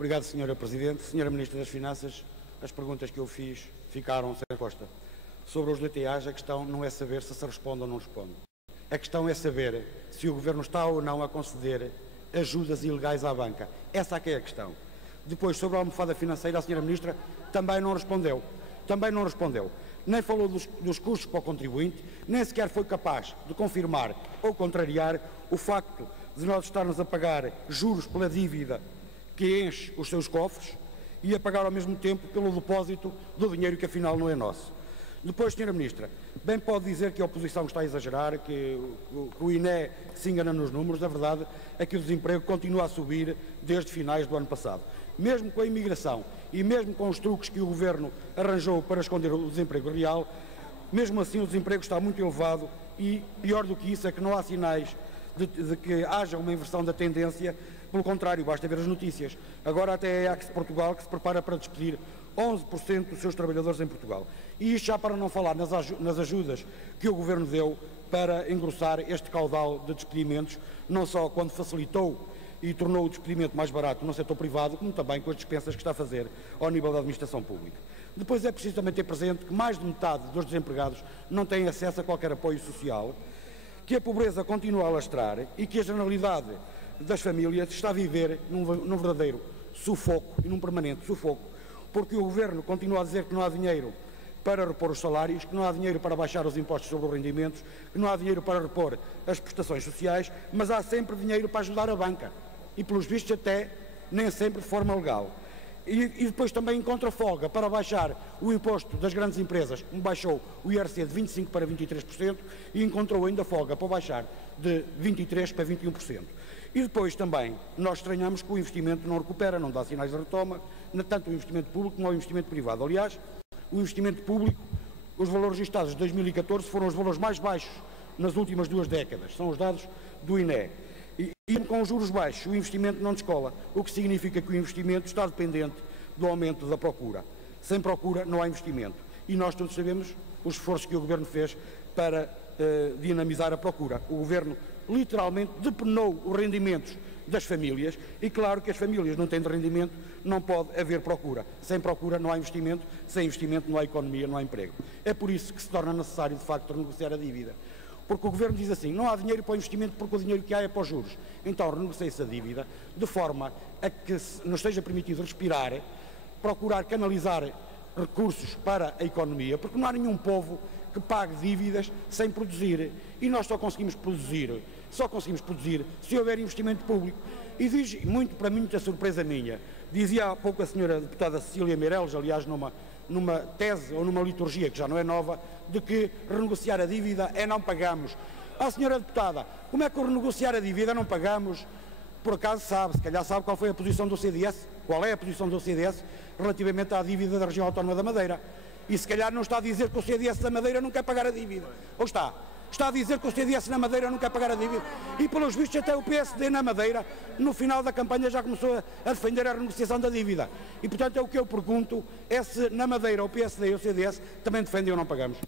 Obrigado, Sra. Presidente. Sra. Ministra das Finanças, as perguntas que eu fiz ficaram sem resposta. Sobre os DTAs, a questão não é saber se responde ou não responde. A questão é saber se o Governo está ou não a conceder ajudas ilegais à banca. Essa é que é a questão. Depois, sobre a almofada financeira, a Sra. Ministra também não respondeu. Nem falou dos custos para o contribuinte, nem sequer foi capaz de confirmar ou contrariar o facto de nós estarmos a pagar juros pela dívida que enche os seus cofres e a pagar ao mesmo tempo pelo depósito do dinheiro que afinal não é nosso. Depois, Sra. Ministra, bem pode dizer que a oposição está a exagerar, que o INE se engana nos números. A verdade é que o desemprego continua a subir desde finais do ano passado. Mesmo com a imigração e mesmo com os truques que o Governo arranjou para esconder o desemprego real, mesmo assim o desemprego está muito elevado e, pior do que isso, é que não há sinais de que haja uma inversão da tendência. Pelo contrário, basta ver as notícias. Agora até é a Axe Portugal que se prepara para despedir 11% dos seus trabalhadores em Portugal. E isto já para não falar nas ajudas que o Governo deu para engrossar este caudal de despedimentos, não só quando facilitou e tornou o despedimento mais barato no setor privado, como também com as dispensas que está a fazer ao nível da administração pública. Depois é preciso também ter presente que mais de metade dos desempregados não têm acesso a qualquer apoio social, que a pobreza continua a alastrar e que a generalidade das famílias está a viver num verdadeiro sufoco e num permanente sufoco, porque o Governo continua a dizer que não há dinheiro para repor os salários, que não há dinheiro para baixar os impostos sobre os rendimentos, que não há dinheiro para repor as prestações sociais, mas há sempre dinheiro para ajudar a banca e, pelos vistos, até nem sempre de forma legal. E depois também encontra folga para baixar o imposto das grandes empresas, como baixou o IRC de 25% para 23%, e encontrou ainda folga para baixar de 23% para 21%. E depois também nós estranhamos que o investimento não recupera, não dá sinais de retoma, tanto o investimento público como o investimento privado. Aliás, o investimento público, os valores registados de 2014 foram os valores mais baixos nas últimas 2 décadas, são os dados do INE. E com os juros baixos, o investimento não descola, o que significa que o investimento está dependente do aumento da procura. Sem procura não há investimento. E nós todos sabemos os esforços que o Governo fez para dinamizar a procura. O Governo literalmente depenou os rendimentos das famílias e claro que as famílias não têm rendimento, não pode haver procura. Sem procura não há investimento, sem investimento não há economia, não há emprego. É por isso que se torna necessário, de facto, renegociar a dívida. Porque o Governo diz assim, não há dinheiro para o investimento porque o dinheiro que há é para os juros. Então renegocie-se a dívida de forma a que nos seja permitido respirar, procurar canalizar recursos para a economia, porque não há nenhum povo que pague dívidas sem produzir. E nós só conseguimos produzir se houver investimento público. E diz, para muita surpresa minha, dizia há pouco a senhora deputada Cecília Meireles, aliás numa tese ou numa liturgia que já não é nova, de que renegociar a dívida é não pagamos. Senhora deputada, como é que o renegociar a dívida não pagamos? Por acaso sabe, se calhar sabe qual foi a posição do CDS, qual é a posição do CDS relativamente à dívida da região autónoma da Madeira. E se calhar não está a dizer que o CDS da Madeira não quer pagar a dívida. Ou está? Está a dizer que o CDS na Madeira não quer pagar a dívida. E pelos vistos até o PSD na Madeira, no final da campanha já começou a defender a renegociação da dívida. E portanto é o que eu pergunto, é se na Madeira o PSD e o CDS também defendem ou não pagamos.